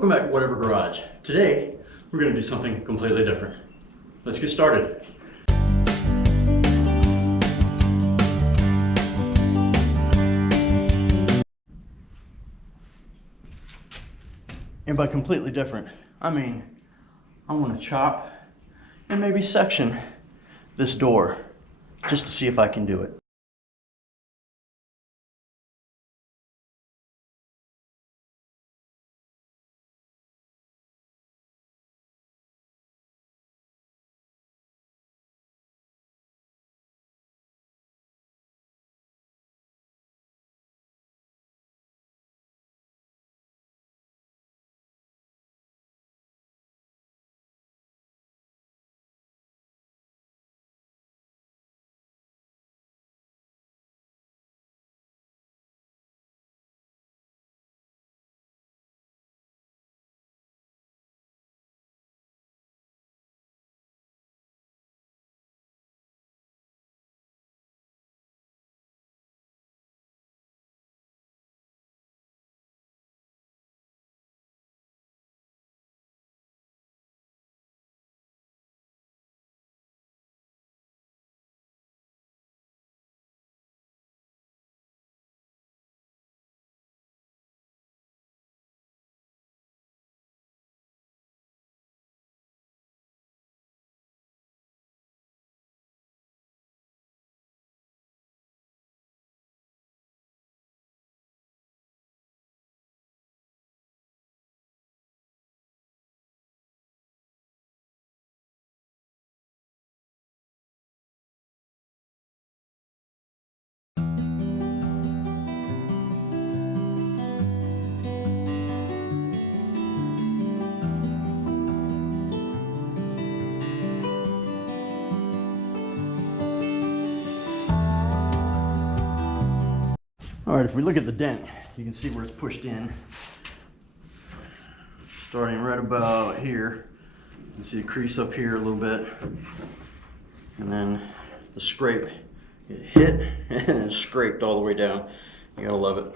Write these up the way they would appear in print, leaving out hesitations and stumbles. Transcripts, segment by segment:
Welcome back to Whatever Garage. Today, we're going to do something completely different. Let's get started. And by completely different, I mean, I want to chop and maybe section this door just to see if I can do it. All right, if we look at the dent, you can see where it's pushed in. Starting right about here. You can see the crease up here a little bit. And then the scrape. It hit and then scraped all the way down. You gotta love it.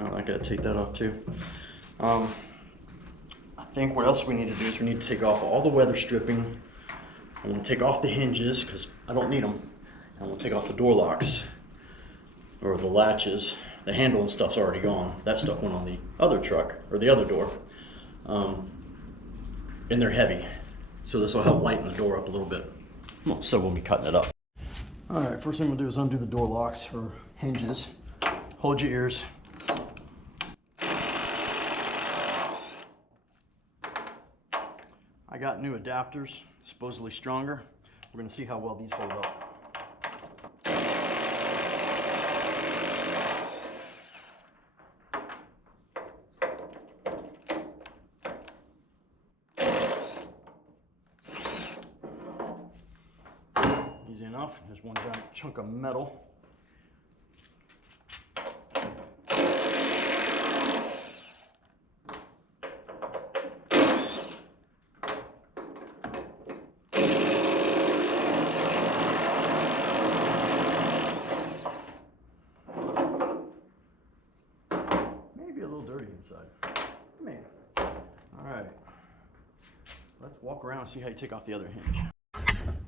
Oh, I gotta take that off too. I think what else we need to do is we need to take off all the weather stripping. I'm gonna take off the hinges because I don't need them. I'm gonna take off the door locks. Or the latches. The handle and stuff's already gone. That stuff went on the other truck, or the other door. And they're heavy. So this will help lighten the door up a little bit. Well, so we'll be cutting it up. All right, first thing we'll do is undo the door locks or hinges. Hold your ears. I got new adapters, supposedly stronger. We're gonna see how well these hold up. Easy enough. There's one giant chunk of metal. Maybe a little dirty inside. Maybe. All right. Let's walk around and see how you take off the other hinge.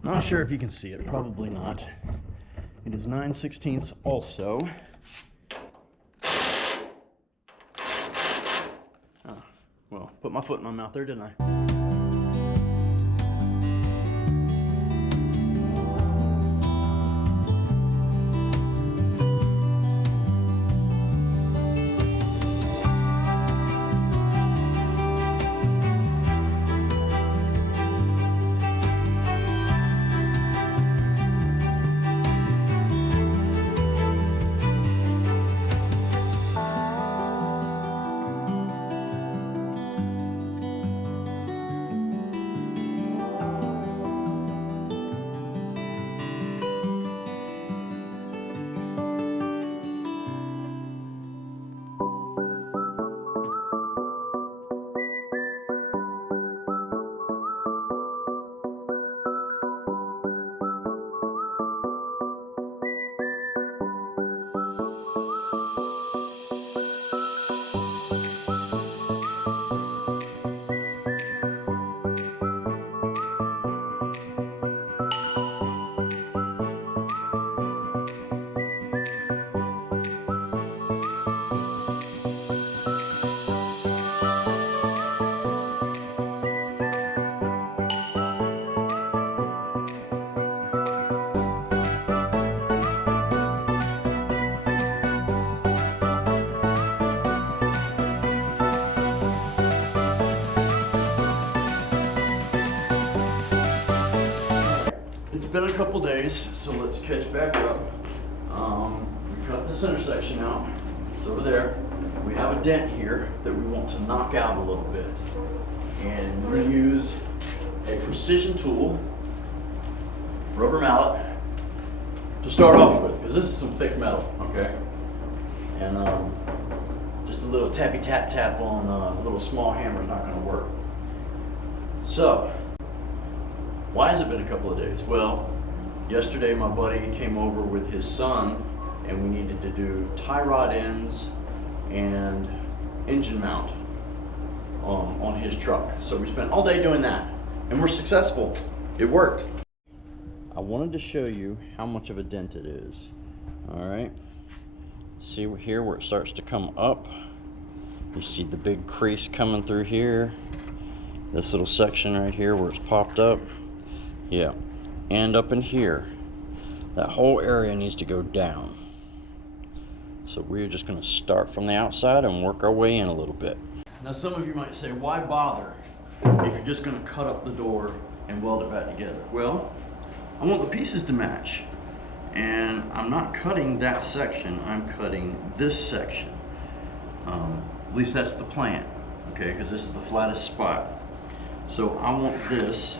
Not sure if you can see it, probably not. It is 9/16 also. Oh, well, put my foot in my mouth there, didn't I? been a couple days, so let's catch back up. We cut this intersection out. It's over there. We have a dent here that we want to knock out a little bit. And we're going to use a precision tool, rubber mallet, to start off with, because this is some thick metal, okay? And just a little tappy tap tap on a little small hammer is not going to work. So, why has it been a couple of days? Well, yesterday my buddy came over with his son, and we needed to do tie rod ends and engine mount on his truck. So we spent all day doing that, and we're successful. It worked. I wanted to show you how much of a dent it is. All right, see here where it starts to come up. You see the big crease coming through here. This little section right here where it's popped up. Yeah, and up in here. That whole area needs to go down. So we're just going to start from the outside and work our way in a little bit. Now some of you might say, why bother if you're just going to cut up the door and weld it back together? Well, I want the pieces to match. And I'm not cutting that section, I'm cutting this section. At least that's the plan, okay, because this is the flattest spot. So I want this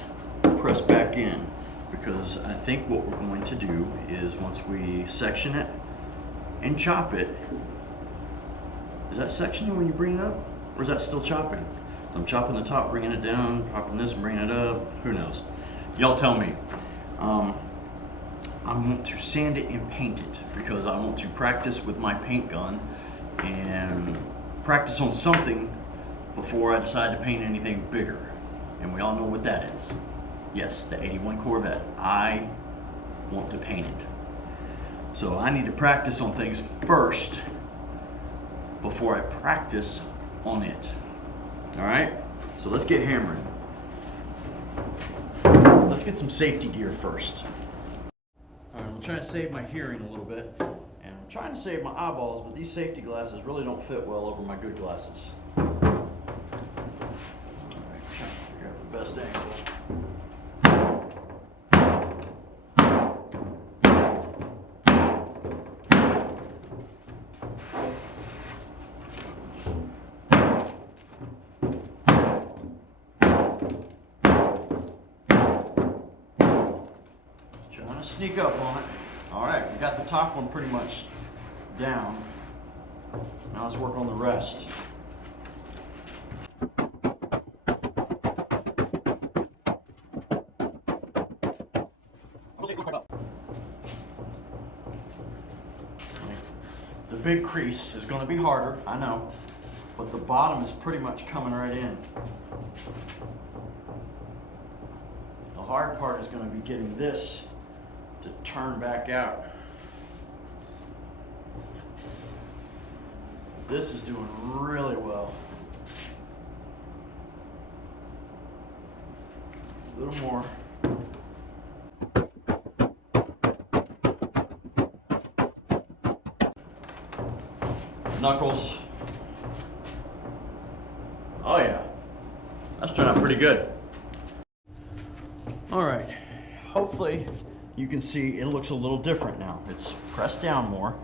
pressed back in, because I think what we're going to do is once we section it and chop it, is that sectioning when you bring it up, or is that still chopping? So I'm chopping the top, bringing it down, popping this and bringing it up, who knows? Y'all tell me. I want to sand it and paint it, because I want to practice with my paint gun and practice on something before I decide to paint anything bigger. And we all know what that is. Yes, the 81 Corvette. I want to paint it. So I need to practice on things first before I practice on it. All right, so let's get hammering. Let's get some safety gear first. All right, I'm trying to save my hearing a little bit, and I'm trying to save my eyeballs, but these safety glasses really don't fit well over my good glasses. All right, trying to figure out the best angle. Sneak up on it. All right, we got the top one pretty much down. Now let's work on the rest. The big crease is going to be harder, I know, but the bottom is pretty much coming right in. The hard part is going to be getting this to turn back out. This is doing really well. A little more. Knuckles. Oh yeah, that's turned out pretty good. All right, hopefully you can see it looks a little different now. It's pressed down more,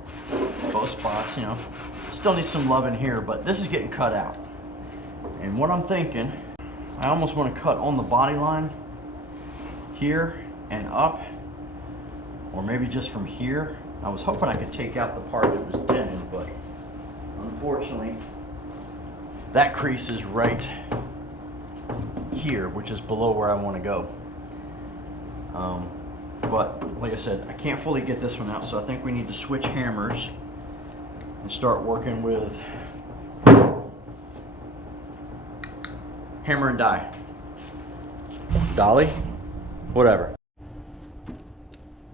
both spots, you know. Still needs some love in here, but this is getting cut out. And what I'm thinking, I almost want to cut on the body line here and up, or maybe just from here. I was hoping I could take out the part that was dented, but unfortunately, that crease is right here, which is below where I want to go. But like I said, I can't fully get this one out, so I think we need to switch hammers and start working with hammer and die. Dolly? Whatever.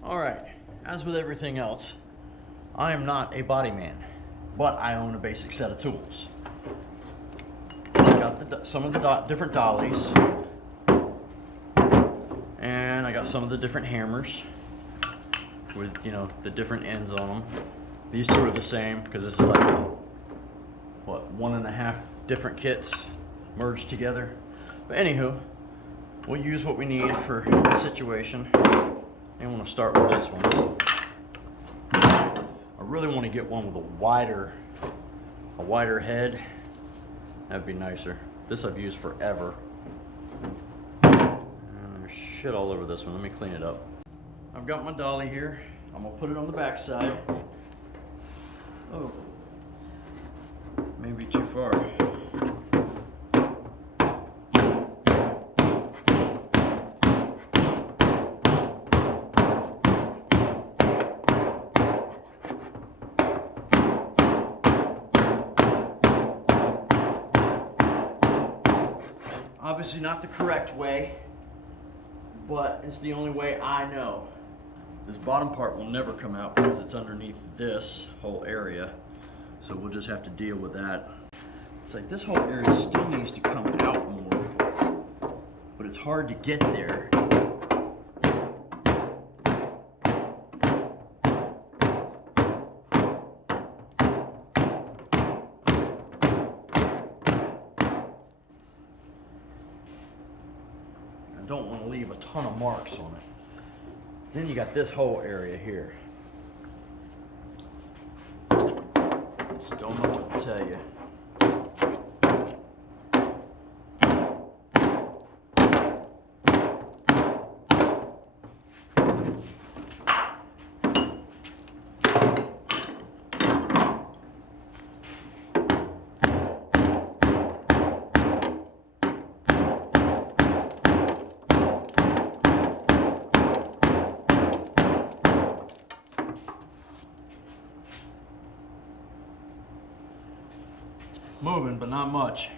Alright, as with everything else, I am not a body man, but I own a basic set of tools. I got some of the different dollies, and I got some of the different hammers with, you know, the different ends on them. These two are the same because this is like, what, 1.5 different kits merged together. But anywho, we'll use what we need for the situation. I want to start with this one. I really want to get one with a wider head. That'd be nicer. This I've used forever. And there's shit all over this one. Let me clean it up. I've got my dolly here. I'm gonna put it on the back side. Oh, maybe too far. Obviously not the correct way, but it's the only way I know. This bottom part will never come out because it's underneath this whole area. So we'll just have to deal with that. It's like this whole area still needs to come out more, but it's hard to get there. Don't want to leave a ton of marks on it. Then you got this whole area here. Just don't know what to tell you. Moving, but not much.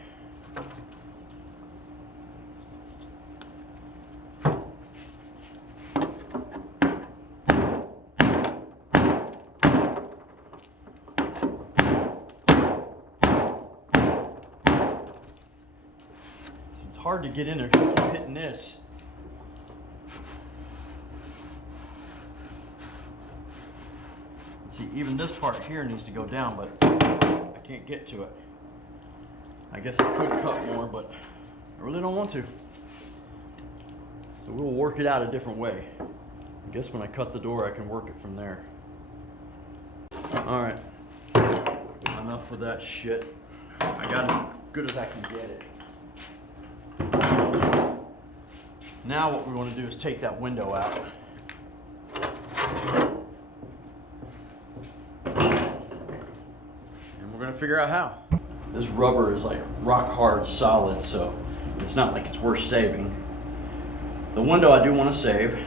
It's hard to get in there. Keep hitting this. See, even this part here needs to go down, but I can't get to it. I guess I could cut more, but I really don't want to. So we'll work it out a different way. I guess when I cut the door, I can work it from there. All right, enough of that shit. I got it as good as I can get it. Now what we want to do is take that window out. And we're gonna figure out how. This rubber is like rock hard solid, so it's not like it's worth saving. The window I do want to save.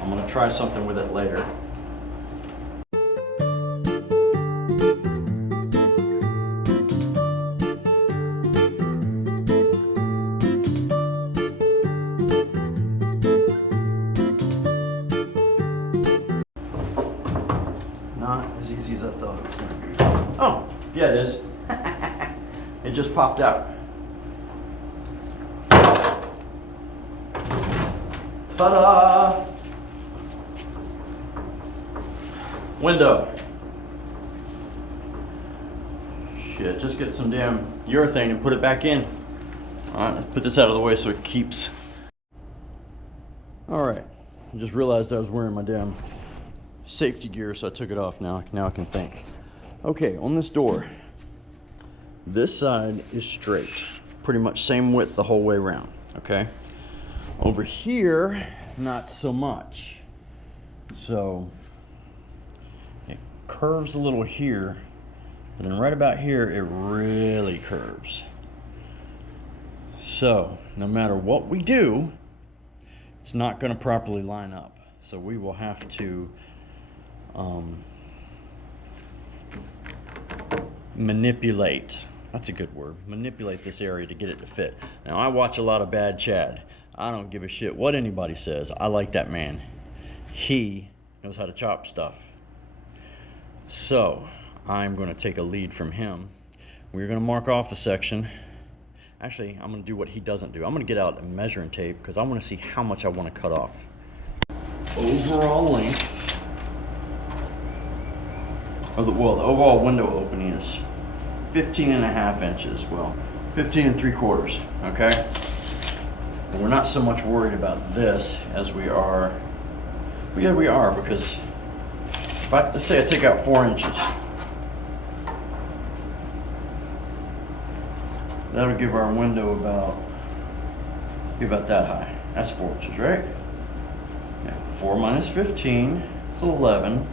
I'm going to try something with it later. Not as easy as I thought it was going to be. Oh, yeah it is. It just popped out. Ta-da! Window. Shit, just get some damn urethane and put it back in. Alright, let's put this out of the way so it keeps. Alright, I just realized I was wearing my damn safety gear, so I took it off now. Now I can think. Okay, on this door, this side is straight. Pretty much same width the whole way around, okay? Over here, not so much. So, it curves a little here, but then right about here, it really curves. So, no matter what we do, it's not gonna properly line up. So we will have to manipulate. That's a good word. Manipulate this area to get it to fit. Now, I watch a lot of Bad Chad. I don't give a shit what anybody says. I like that man. He knows how to chop stuff. So, I'm going to take a lead from him. We're going to mark off a section. Actually, I'm going to do what he doesn't do. I'm going to get out a measuring tape because I want to see how much I want to cut off. Overall length of the overall window opening is 15.5 inches. Well, 15 3/4, okay? And we're not so much worried about this as we are Well, yeah, we are, because let's say I take out 4 inches. That'll give our window about that high. That's 4 inches, right? Yeah, 4 minus 15, it's 11.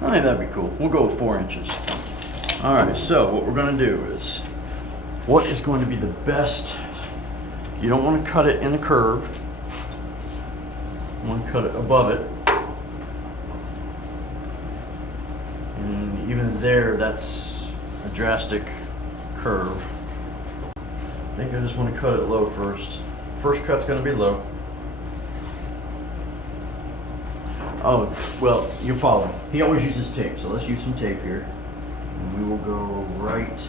I think that'd be cool. We'll go with 4 inches. All right, so what we're gonna do is, what is going to be the best, you don't want to cut it in the curve. You want to cut it above it. And even there, that's a drastic curve. I think I just want to cut it low first. First cut's going to be low. Oh, well, you follow. He always uses tape, so let's use some tape here. And we will go right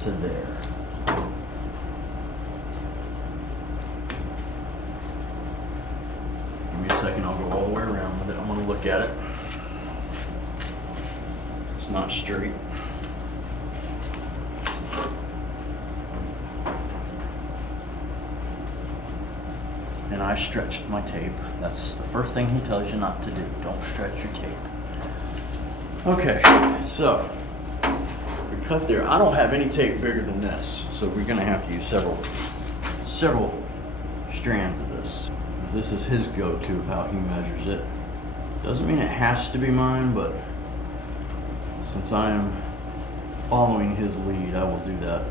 to there. Give me a second, I'll go all the way around with it. I'm going to look at it. It's not straight. And I stretched my tape. That's the first thing he tells you not to do. Don't stretch your tape. Okay, so we cut there. I don't have any tape bigger than this, so we're gonna have to use several strands of this. This is his go-to of how he measures it. Doesn't mean it has to be mine, but since I am following his lead, I will do that.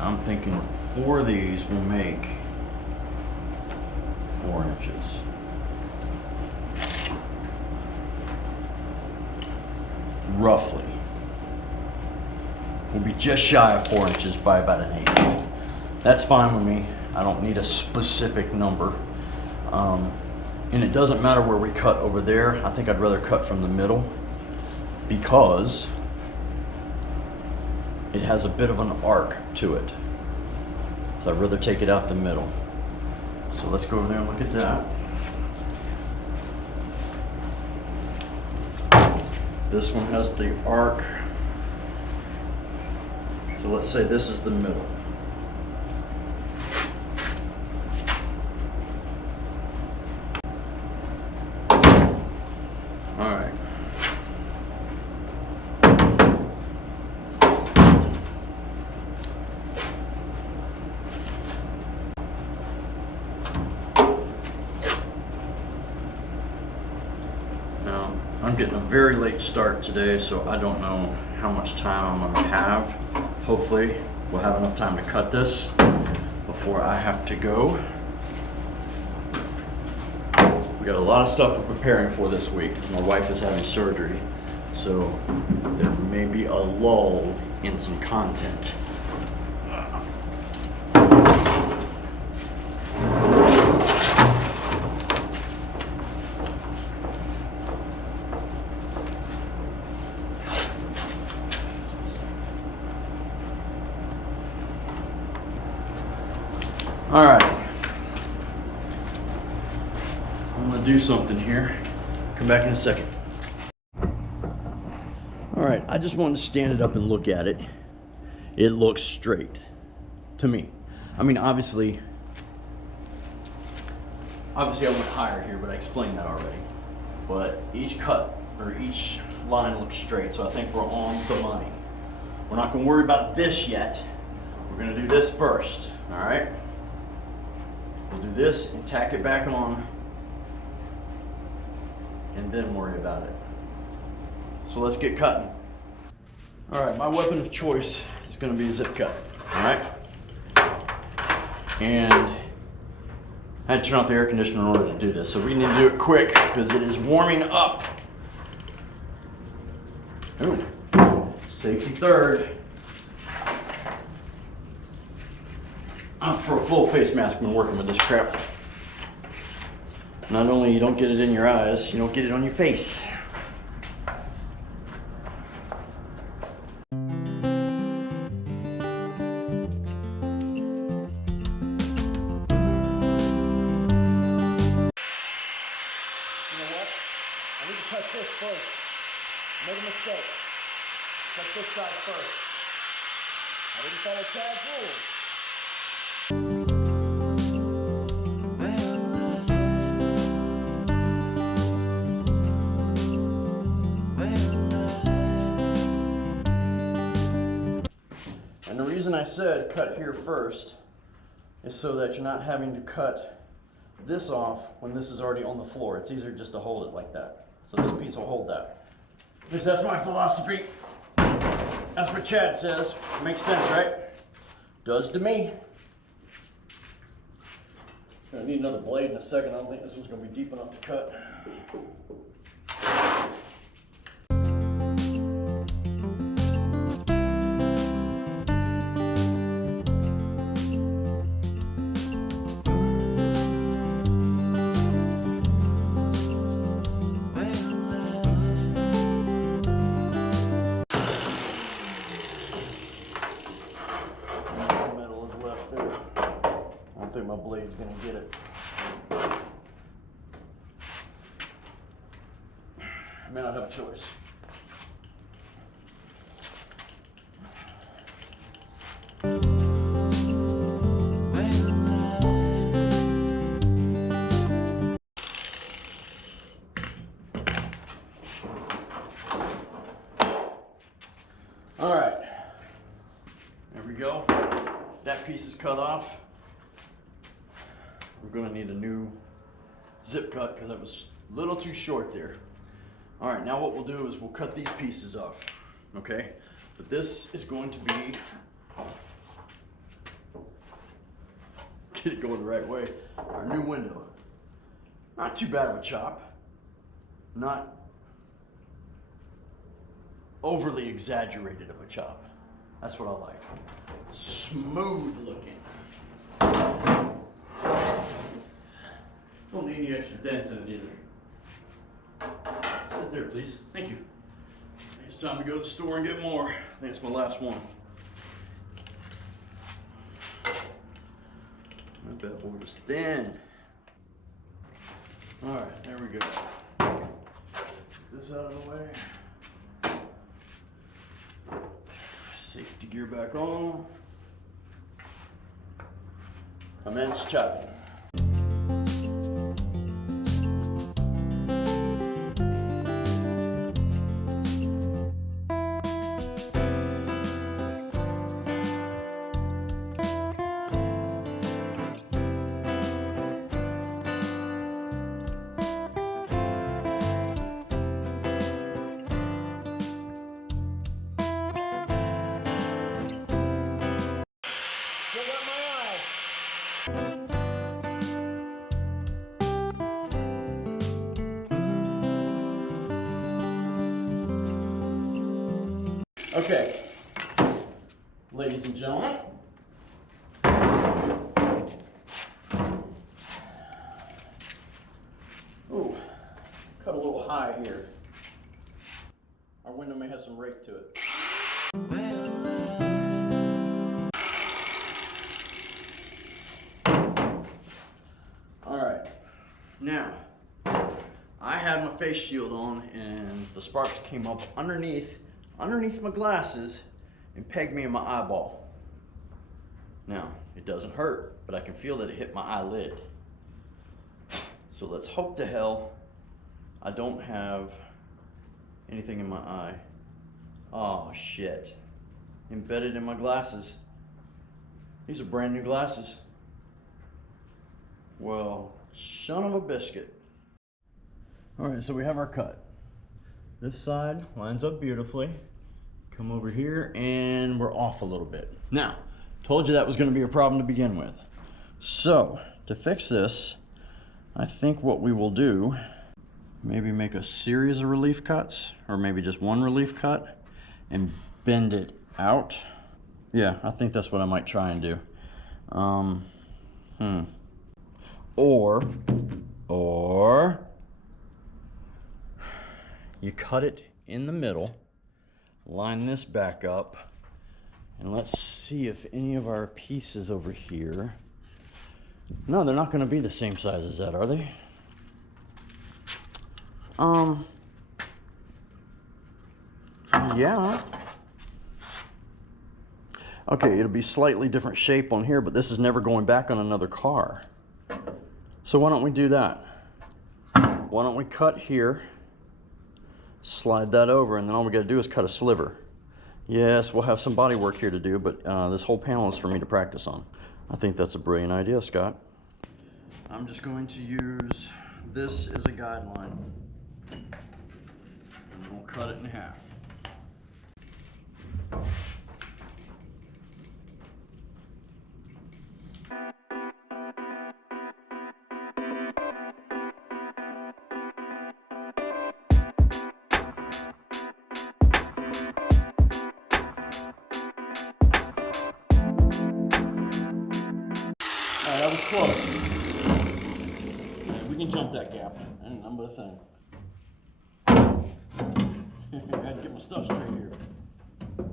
I'm thinking 4 of these will make 4 inches. Roughly. We'll be just shy of 4 inches by about an 1/8. That's fine with me. I don't need a specific number. And it doesn't matter where we cut over there. I think I'd rather cut from the middle because it has a bit of an arc to it. So I'd rather take it out the middle. So let's go over there and look at that. This one has the arc. So let's say this is the middle. All right. Now, I'm getting a very late start today, so I don't know how much time I'm gonna have. Hopefully, we'll have enough time to cut this before I have to go. We got a lot of stuff we're preparing for this week. My wife is having surgery, so there may be a lull in some content. All right, I'm gonna do something here. Come back in a second. All right, I just wanted to stand it up and look at it. It looks straight to me. I mean, obviously I went higher here, but I explained that already. But each cut or each line looks straight, so I think we're on the money. We're not gonna worry about this yet. We're gonna do this first, all right? We'll do this and tack it back on and then worry about it. So let's get cutting. All right, my weapon of choice is gonna be a zip cut, all right? And I had to turn off the air conditioner in order to do this, so we need to do it quick because it is warming up. Ooh, safety third. For a full face mask when working with this crap. Not only you don't get it in your eyes, you don't get it on your face. First. Made a mistake. cut this side first. I didn't follow Chad's rules. And the reason I said cut here first is so that you're not having to cut this off when this is already on the floor. It's easier just to hold it like that. So this piece will hold that. At least that's my philosophy. That's what Chad says. Makes sense, right? Does to me. Gonna need another blade in a second. I don't think this one's gonna be deep enough to cut. My blade's gonna get it. I may not have a choice. All right, there we go. That piece is cut off. We're gonna need a new zip cut because that was a little too short there. All right, now what we'll do is we'll cut these pieces off, okay? But this is going to be, get it going the right way, our new window. Not too bad of a chop, not overly exaggerated of a chop. That's what I like. Smooth looking. Don't need any extra dents in it either. Sit there, please. Thank you. It's time to go to the store and get more. I think it's my last one. That bad boy was thin. All right, there we go. Get this out of the way. Safety gear back on. Commence chopping. Okay, ladies and gentlemen, ooh, cut a little high here. Our window may have some rake to it. All right, now, I had my face shield on and the sparks came up underneath my glasses and pegged me in my eyeball. Now, it doesn't hurt, but I can feel that it hit my eyelid. So let's hope to hell I don't have anything in my eye. Oh shit. Embedded in my glasses. These are brand new glasses. Well, son of a biscuit. All right, so we have our cut. This side lines up beautifully. Come over here and we're off a little bit. Now, told you that was gonna be a problem to begin with. So, to fix this, I think what we will do, maybe make a series of relief cuts, or maybe just one relief cut, and bend it out. Yeah, I think that's what I might try and do. Or you cut it in the middle, line this back up, and let's see if any of our pieces over here, no, they're not going to be the same size as that, are they? Yeah, Okay, it'll be slightly different shape on here, but this is never going back on another car. So why don't we do that? Why don't we cut here, slide that over, and then all we gotta do is cut a sliver. Yes, we'll have some body work here to do, but this whole panel is for me to practice on. I think that's a brilliant idea, Scott. I'm just going to use this as a guideline, and we'll cut it in half. That was close. We can jump that gap. Ain't nothing but a thing. I had to get my stuff straight here.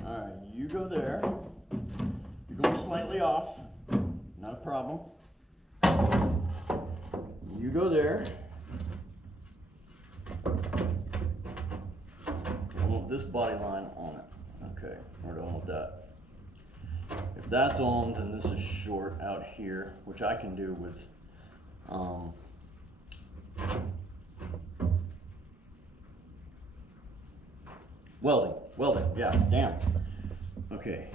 Alright, you go there. You're going slightly off. Not a problem. You go there. I want this body line on it. Okay, we're done with that. If that's on, then this is short out here, which I can do with welding, yeah, damn. Okay,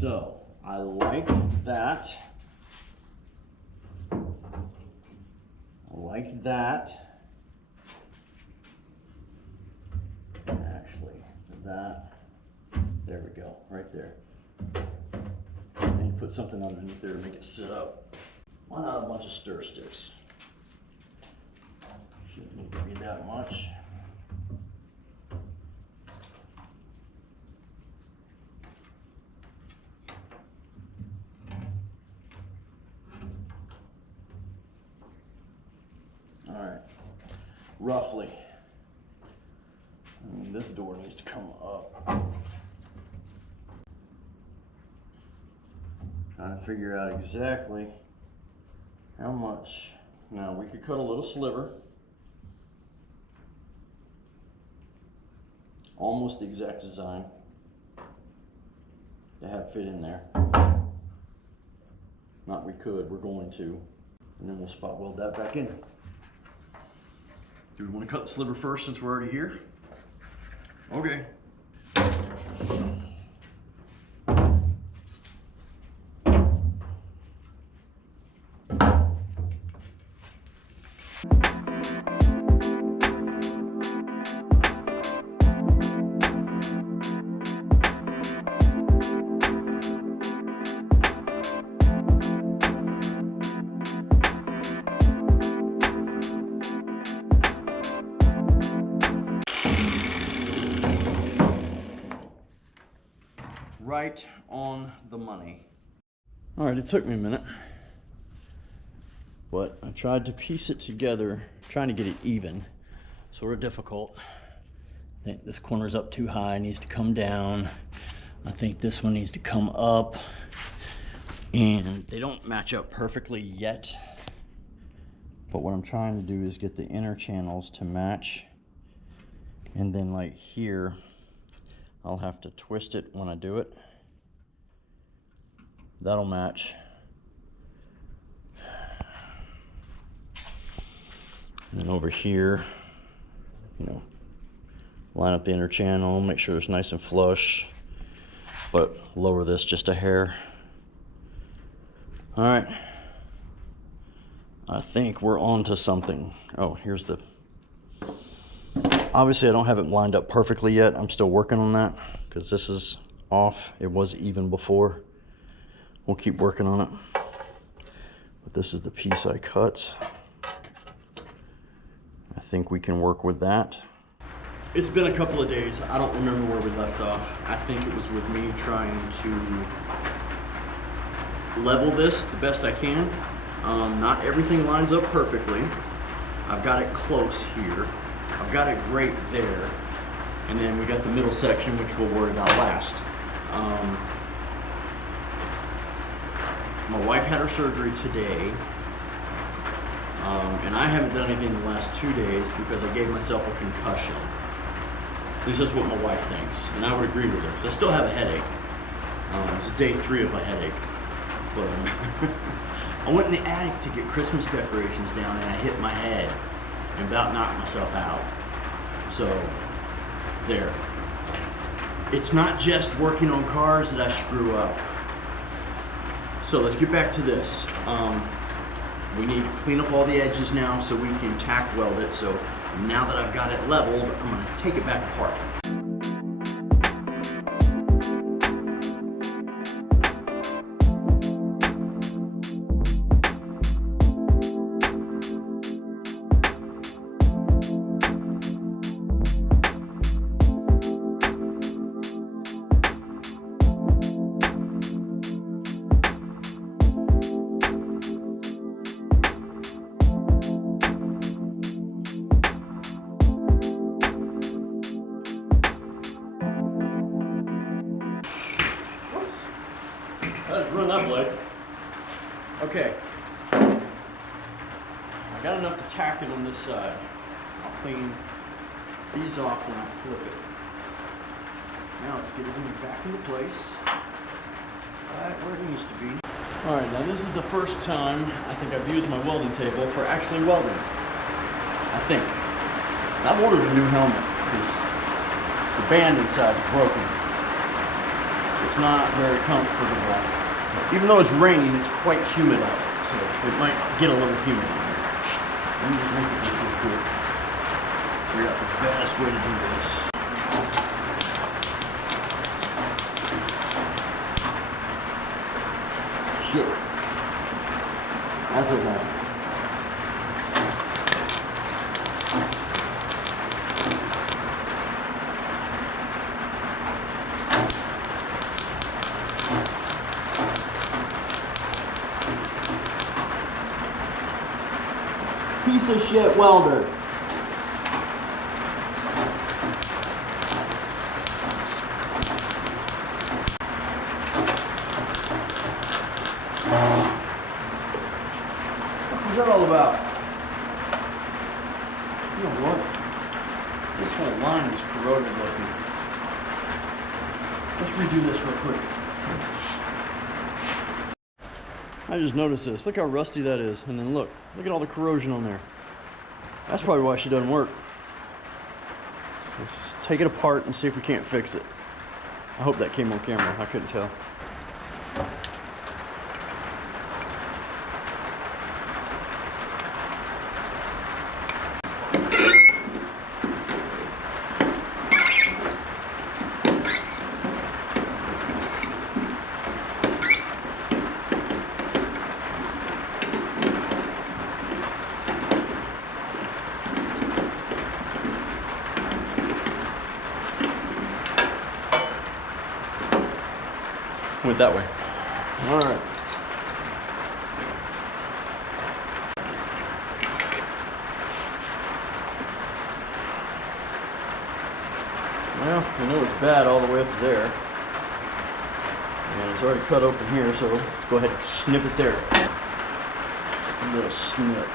so I like that. Actually, that. There we go, right there. And you put something underneath there to make it sit up. Why not a bunch of stir sticks? Shouldn't need to be that much. All right, roughly. This door needs to come up. Trying to figure out exactly how much. Now we could cut a little sliver. Almost the exact design to have fit in there. Not we could, we're going to. And then we'll spot weld that back in. Do we want to cut the sliver first since we're already here? Okay. Right on the money. All right, it took me a minute, but I tried to piece it together, trying to get it even. Sort of difficult. I think this corner's up too high, needs to come down. I think this one needs to come up, and they don't match up perfectly yet. But what I'm trying to do is get the inner channels to match, and then like here, I'll have to twist it when I do it. That'll match. And then over here, you know, line up the inner channel, make sure it's nice and flush, but lower this just a hair. All right. I think we're on to something. Oh, here's the... Obviously, I don't have it lined up perfectly yet. I'm still working on that because this is off. It was even before. We'll keep working on it. But this is the piece I cut. I think we can work with that. It's been a couple of days. I don't remember where we left off. I think it was with me trying to level this the best I can. Not everything lines up perfectly. I've got it close here. I've got it great there. And then we got the middle section, which we'll worry about last. My wife had her surgery today. And I haven't done anything the last 2 days because I gave myself a concussion. least that's what my wife thinks, and I would agree with her. So I still have a headache. It's day 3 of my headache. But I went in the attic to get Christmas decorations down, and I hit my head and about knocked myself out. So, there. It's not just working on cars that I screw up. So let's get back to this. We need to clean up all the edges now so we can tack weld it. So now that I've got it leveled, I'm gonna take it back apart. Let's run that blade. Okay. I got enough to tack it on this side. I'll clean these off when I flip it. Now let's get everything back into place. Right where it needs to be. Alright, now this is the first time I think I've used my welding table for actually welding. I think. I've ordered a new helmet because the band inside is broken. It's not very comfortable. Even though it's raining, it's quite humid out, so it might get a little humid in here. Let me just make it look good. Figure out the best way to do this. Shit. That's okay. Piece of shit welder. What was that all about? You know what? This whole line is corroded looking. Let's redo this real quick. I just noticed this. Look how rusty that is. And then look at all the corrosion on there. That's probably why she doesn't work. Let's take it apart and see if we can't fix it. I hope that came on camera. I couldn't tell. Went that way. All right. Well, we know it's bad all the way up to there. And it's already cut open here, so let's go ahead and snip it there. A little snip.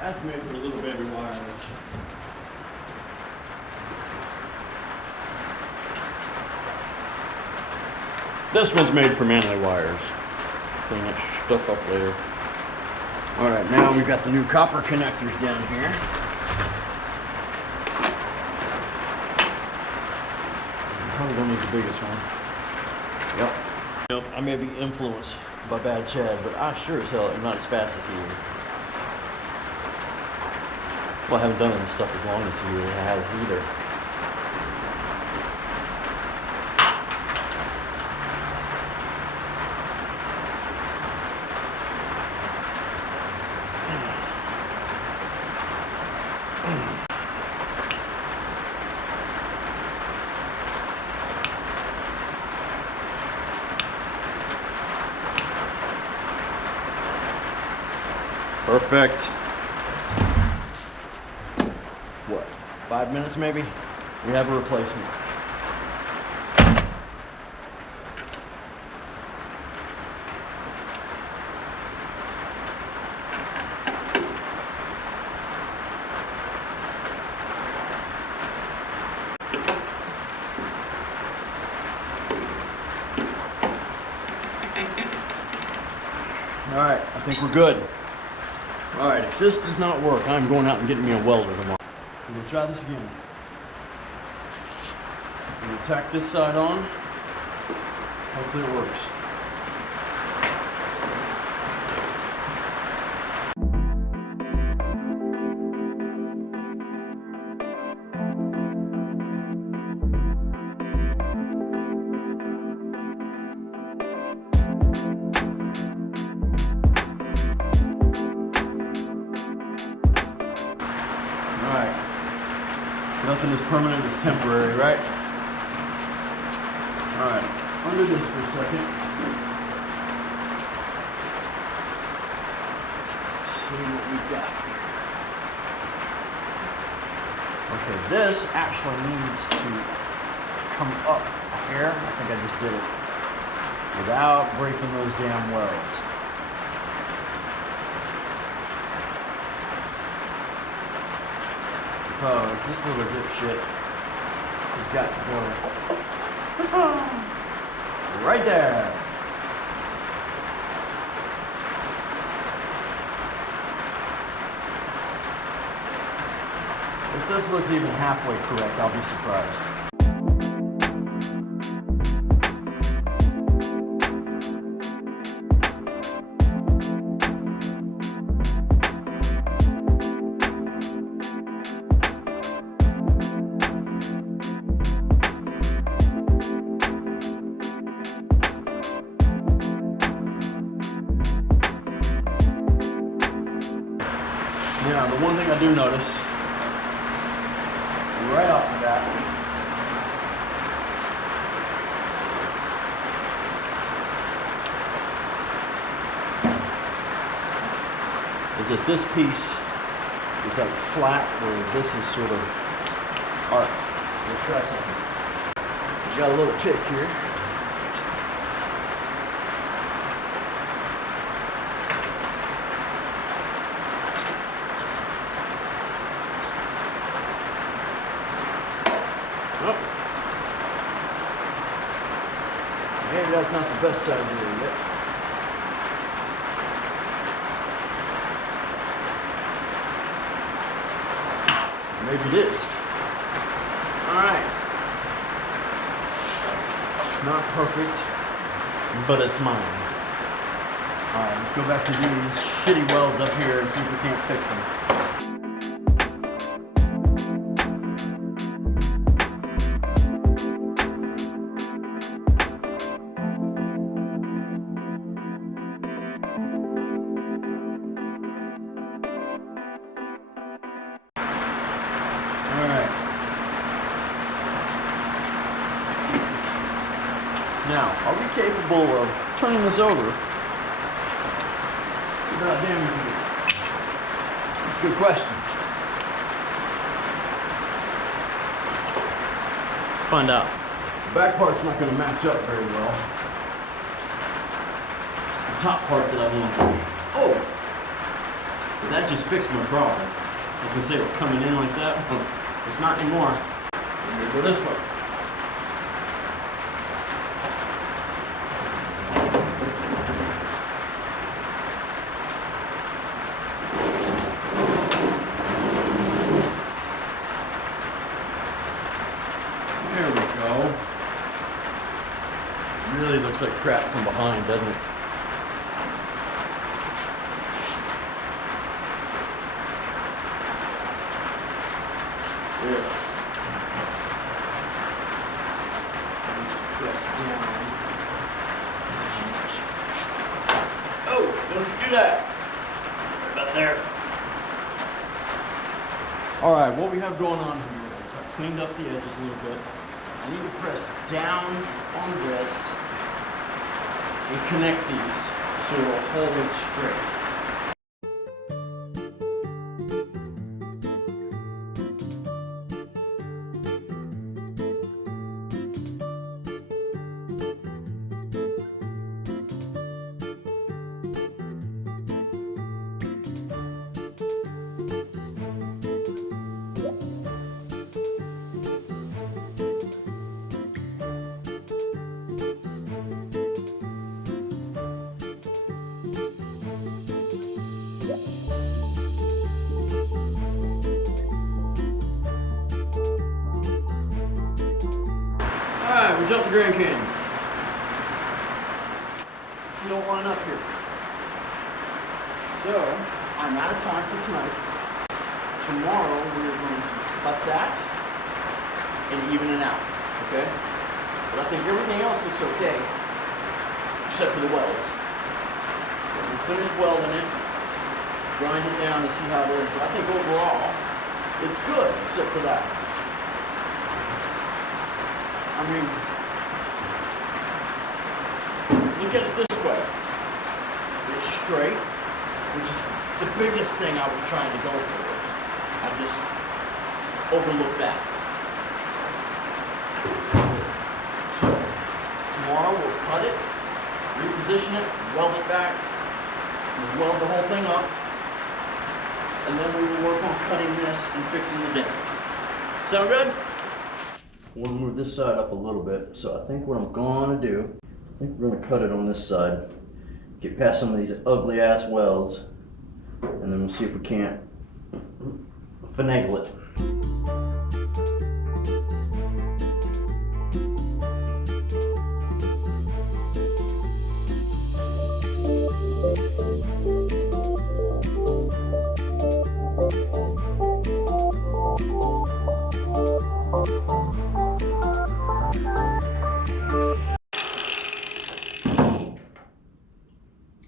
That's made for little baby wires. This one's made for manly wires. Clean that stuff up later. Alright, now we've got the new copper connectors down here. Probably don't need the biggest one. Yep. I may be influenced by Bad Chad, but I sure as hell am not as fast as he is. Well, I haven't done this stuff as long as he really has either. Perfect. What, 5 minutes maybe? We have a replacement. All right, I think we're good. All right, if this does not work, I'm going out and getting me a welder tomorrow. We're gonna try this again. I'm gonna tack this side on. Hopefully it works. Alright, nothing is permanent, it's temporary, right? Alright, under this for a second. Let's see what we've got. Okay, this actually needs to come up here. I think I just did it without breaking those damn welds. Because this little dipshit has got to go right there. If this looks even halfway correct, I'll be surprised. Now, the one thing I do notice, right off the bat, is that this piece is like flat, where this is sort of arc. Let's try something. We got a little pick here. Oh. Maybe that's not the best idea yet. Maybe it is. Alright. Not perfect, but it's mine. Alright, let's go back to these shitty welds up here and see if we can't fix them. Alright. Now, are we capable of turning this over without damaging it? That's a good question. Find out. The back part's not going to match up very well. It's the top part that I want. Oh! But that just fixed my problem. I was going to say it was coming in like that. It's not anymore. I'm going to go this way. There we go. Really looks like crap from behind, doesn't it? This. Let's press down. Oh, don't you do that. Right about there. Alright, what we have going on here is I've cleaned up the edges a little bit. I need to press down on this and connect these so it'll hold straight. out the Grand Canyon. You don't line up here. So, I'm out of time for tonight. Tomorrow, we are going to cut that and even it out, okay? But I think everything else looks okay, except for the welds. We'll finish welding it, grind it down and see how it is. But I think overall, it's good, except for that. I mean, look at it this way. It's straight, which is the biggest thing I was trying to go for. I just overlooked that. So, tomorrow we'll cut it, reposition it, weld it back, we'll weld the whole thing up, and then we will work on cutting this and fixing the dent. Sound good? We'll move this side up a little bit. So I think what I'm gonna do, I think we're gonna cut it on this side, get past some of these ugly ass welds, and then we'll see if we can't finagle it.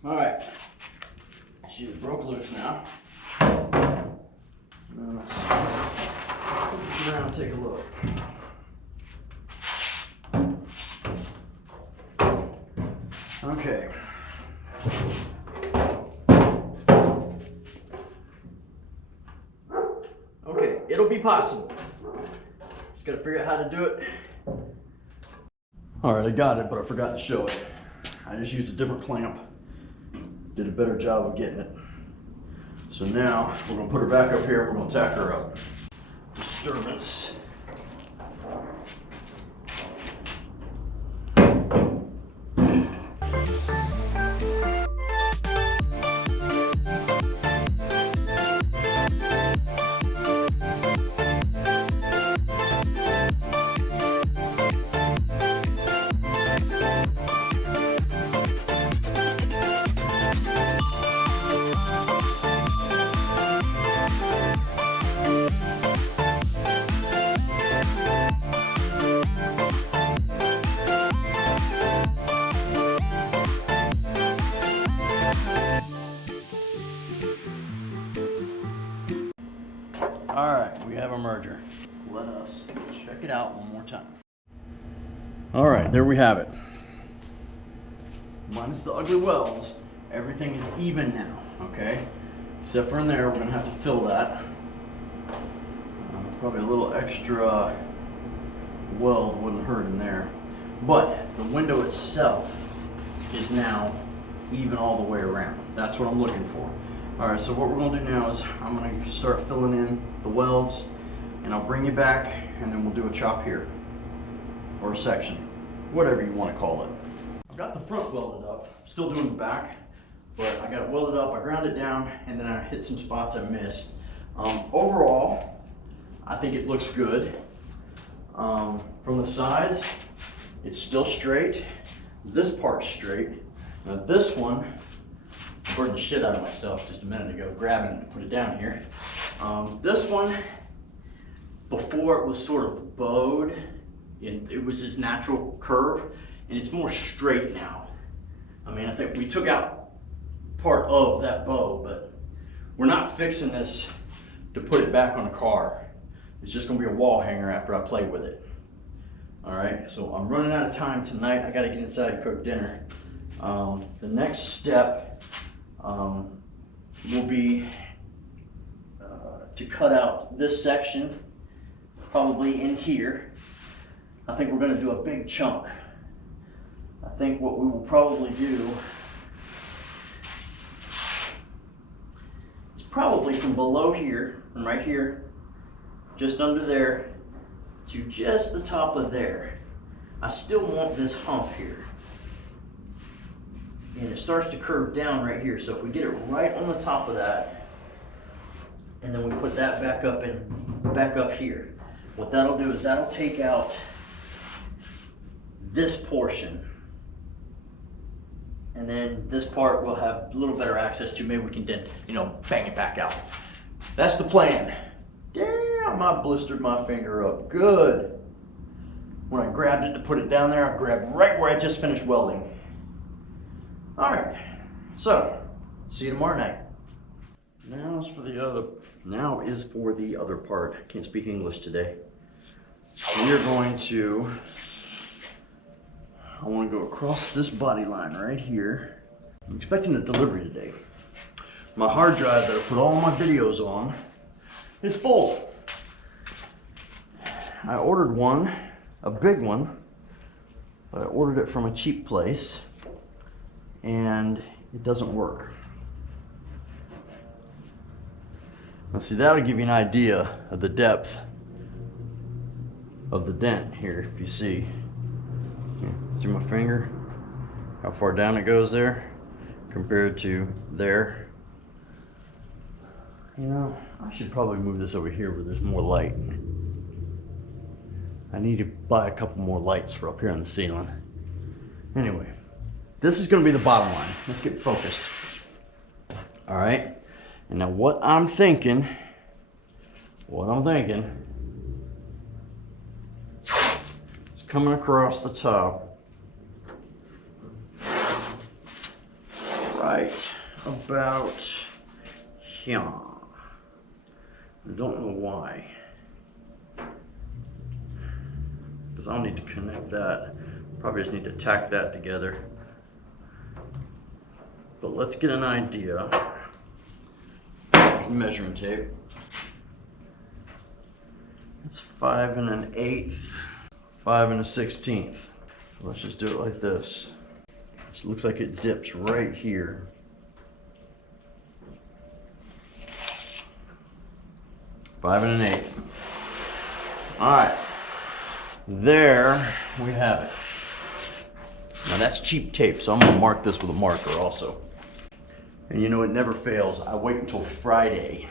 All right, she broke loose now. Let's flip around and take a look. Okay. Okay, it'll be possible. Just gotta figure out how to do it. All right, I got it, but I forgot to show it. I just used a different clamp. Did a better job of getting it. So now we're gonna put her back up here. We're gonna tack her up. Disturbance. All right, we have a merger. Let us check it out one more time. All right, there we have it. Minus the ugly welds, everything is even now, okay? Except for in there, we're gonna have to fill that. Probably a little extra weld wouldn't hurt in there. But the window itself is now even all the way around. That's what I'm looking for. All right, so what we're gonna do now is I'm gonna start filling in the welds, and I'll bring you back, and then we'll do a chop here, or a section, whatever you wanna call it. I've got the front welded up, still doing the back, but I got it welded up, I ground it down, and then I hit some spots I missed. Overall, I think it looks good. From the sides, it's still straight. This part's straight. Now this one, I burned the shit out of myself just a minute ago, grabbing it to put it down here. This one, before it was sort of bowed, and it was its natural curve, and it's more straight now. I mean, I think we took out part of that bow, but we're not fixing this to put it back on a car. It's just gonna be a wall hanger after I play with it. All right, so I'm running out of time tonight. I gotta get inside and cook dinner. The next step will be to cut out this section, probably in here. I think we're gonna do a big chunk. I think what we will probably do is probably from below here, from right here, just under there, to just the top of there. I still want this hump here. And it starts to curve down right here. So if we get it right on the top of that, and then we put that back up here. What that'll do is that'll take out this portion. And then this part we'll have a little better access to. Maybe we can then, bang it back out. That's the plan. Damn, I blistered my finger up. Good. When I grabbed it to put it down there, I grabbed right where I just finished welding. All right, so see you tomorrow night. Now is for the other part. Can't speak English today. We are going to, I want to go across this body line right here. I'm expecting a delivery today. My hard drive that I put all my videos on is full. I ordered one, a big one, but I ordered it from a cheap place and it doesn't work. Now see, that'll give you an idea of the depth of the dent here. If you see my finger, how far down it goes there compared to there. I should probably move this over here where there's more light. I need to buy a couple more lights for up here on the ceiling. Anyway, this is going to be the bottom line. Let's get focused. All right. And now what I'm thinking is coming across the top right about here. I don't know why, because I'll need to connect that. Probably just need to tack that together. But let's get an idea. Measuring tape. It's 5 1/8, 5 1/16. So let's just do it like this. It looks like it dips right here. Five and an 1/8. All right, there we have it. Now that's cheap tape, so I'm gonna mark this with a marker also. And it never fails. I wait until Friday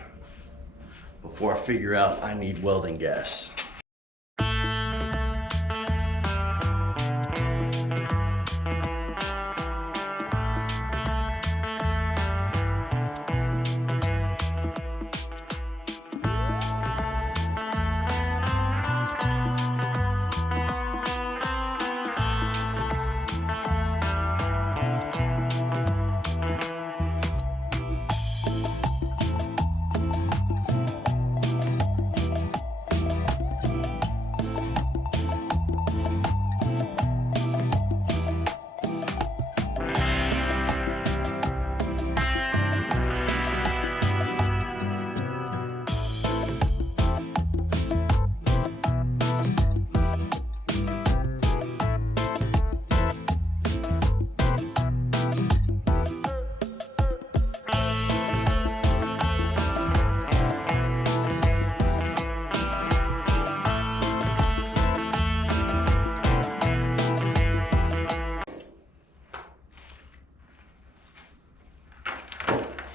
before I figure out I need welding gas.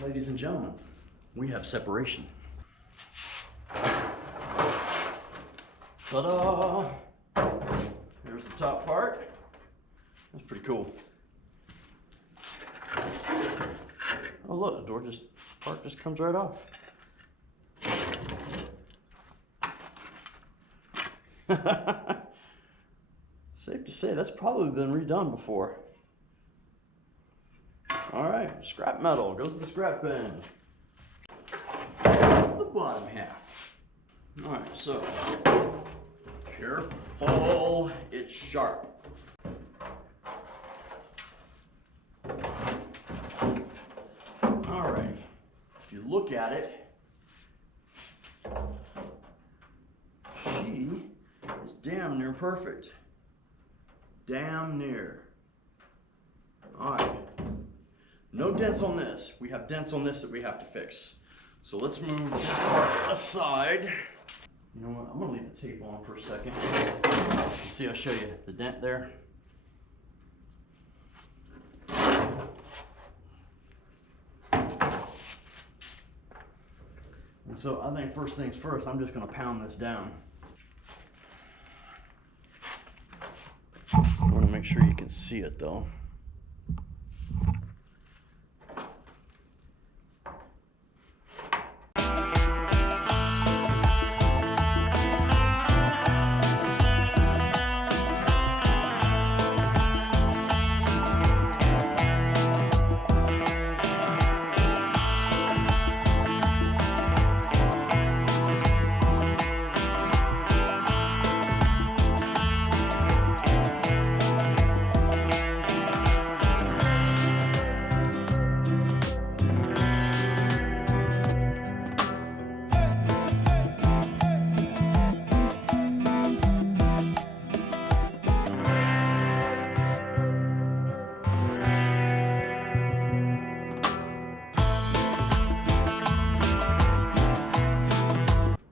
Ladies and gentlemen, we have separation. Ta-da! There's the top part. That's pretty cool. Oh look, the part just comes right off. Safe to say that's probably been redone before. All right, scrap metal goes to the scrap bin. The bottom half. All right, so careful, it's sharp. All right, if you look at it, she is damn near perfect. Damn near. All right. No dents on this. We have dents on this that we have to fix. So let's move this part aside. You know what? I'm gonna leave the tape on for a second. See, I'll show you the dent there. And so I think first things first, I'm just gonna pound this down. I'm gonna make sure you can see it though.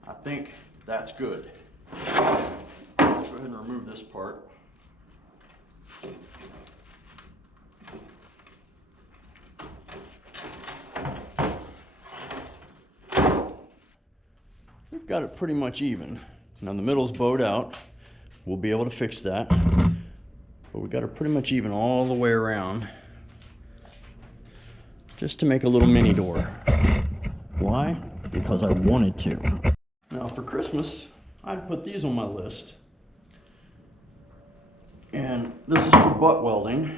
I think that's good. Let's go ahead and remove this part. We've got it pretty much even. Now the middle's bowed out. We'll be able to fix that. But we got it pretty much even all the way around. Just to make a little mini door. Why? Because I wanted to. Now for Christmas, I'd put these on my list. And this is for butt welding.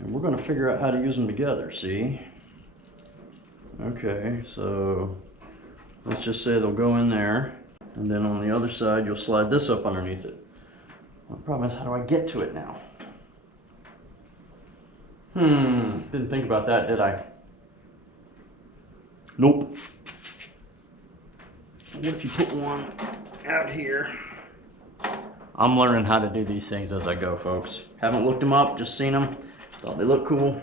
And we're gonna figure out how to use them together, see? Okay, so let's just say they'll go in there. And then on the other side, you'll slide this up underneath it. Well, the problem is, how do I get to it now? Didn't think about that, did I? Nope. What if you put one out here? I'm learning how to do these things as I go, folks. Haven't looked them up, just seen them. Thought they look cool.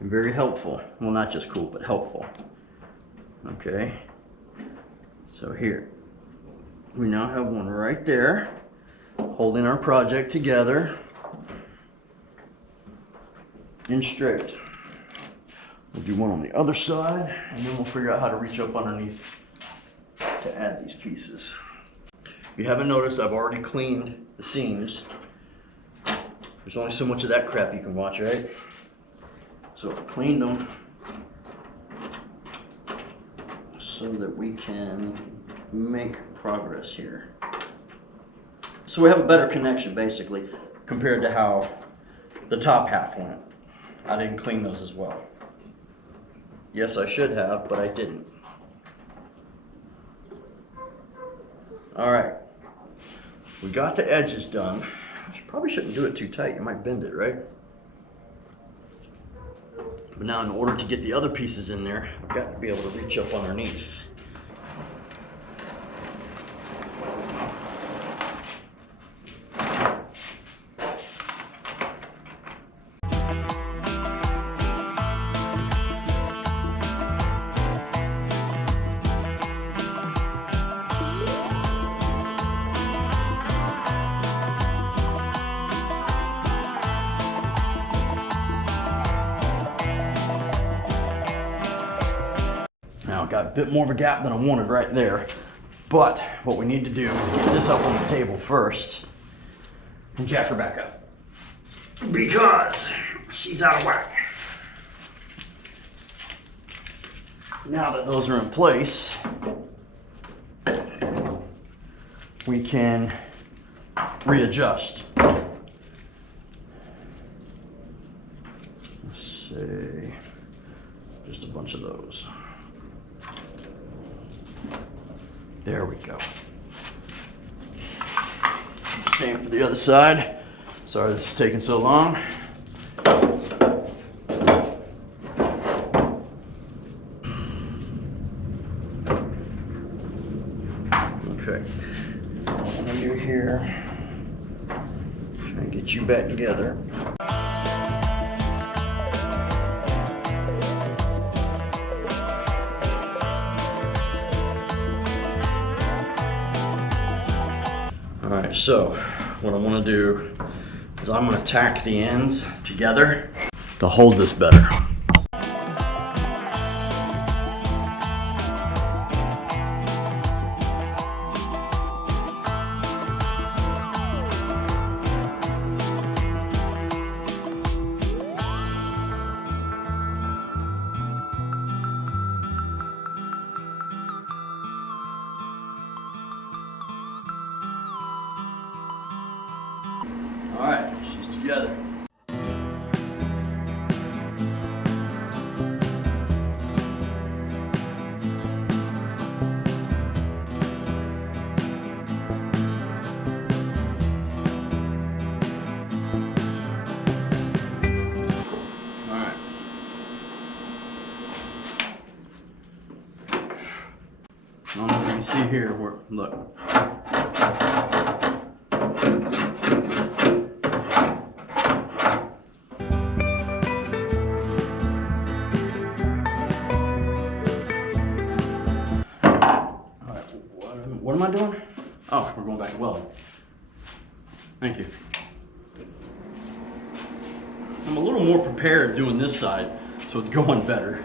And very helpful. Well, not just cool, but helpful. Okay. So here, we now have one right there, holding our project together and straight. We'll do one on the other side, and then we'll figure out how to reach up underneath to add these pieces. If you haven't noticed, I've already cleaned the seams. There's only so much of that crap you can watch, right? So I cleaned them so that we can make progress here. So we have a better connection, basically, compared to how the top half went. I didn't clean those as well. Yes, I should have, but I didn't. All right, we got the edges done. Probably shouldn't do it too tight, you might bend it, right? But now in order to get the other pieces in there, I've got to be able to reach up underneath. Now, got a bit more of a gap than I wanted right there, but what we need to do is get this up on the table first and jack her back up because she's out of whack. Now that those are in place, we can readjust. Let's say just a bunch of those. There we go. Same for the other side. Sorry this is taking so long. Okay. What I'm gonna do here, try and get you back together. Alright, so what I want to do is I'm going to tack the ends together to hold this better. together. Alright. You can see here where, look. What am I doing? Oh, we're going back to welding. Thank you. I'm a little more prepared doing this side, so it's going better.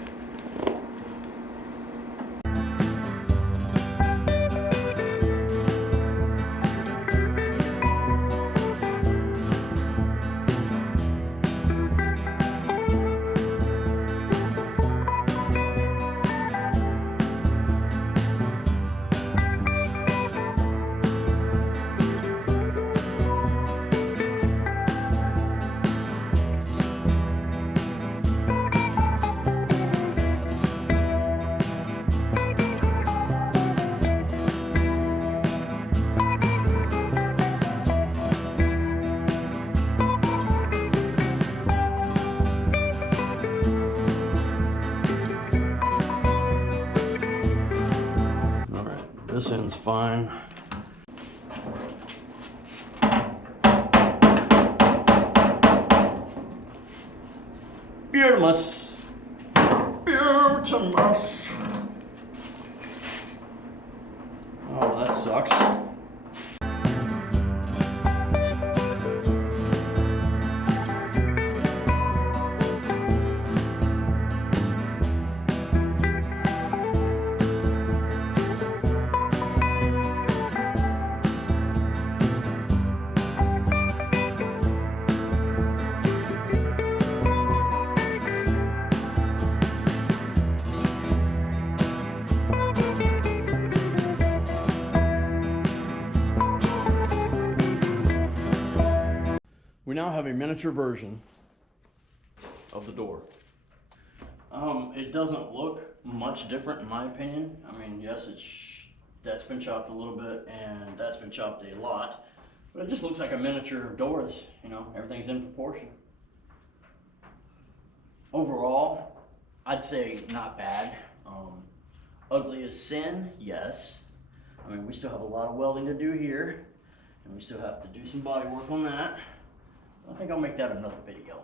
This end's fine. Beautimus. Beautimus. Oh, that sucks. We now have a miniature version of the door. It doesn't look much different in my opinion. I mean, yes, that's been chopped a little bit and that's been chopped a lot, but it just looks like a miniature door. That's, you know, everything's in proportion. Overall, I'd say not bad. Ugly as sin, yes. I mean, we still have a lot of welding to do here, and we still have to do some body work on that. I think I'll make that another video.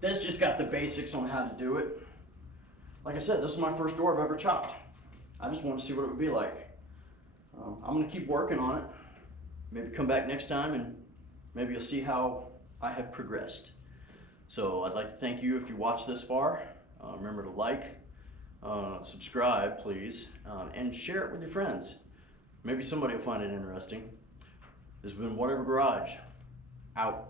This just got the basics on how to do it. Like I said, this is my first door I've ever chopped. I just wanted to see what it would be like. I'm gonna keep working on it. Maybe come back next time and maybe you'll see how I have progressed. So I'd like to thank you if you watched this far. Remember to like, subscribe please, and share it with your friends. Maybe somebody will find it interesting. This has been Whatever Garage, out.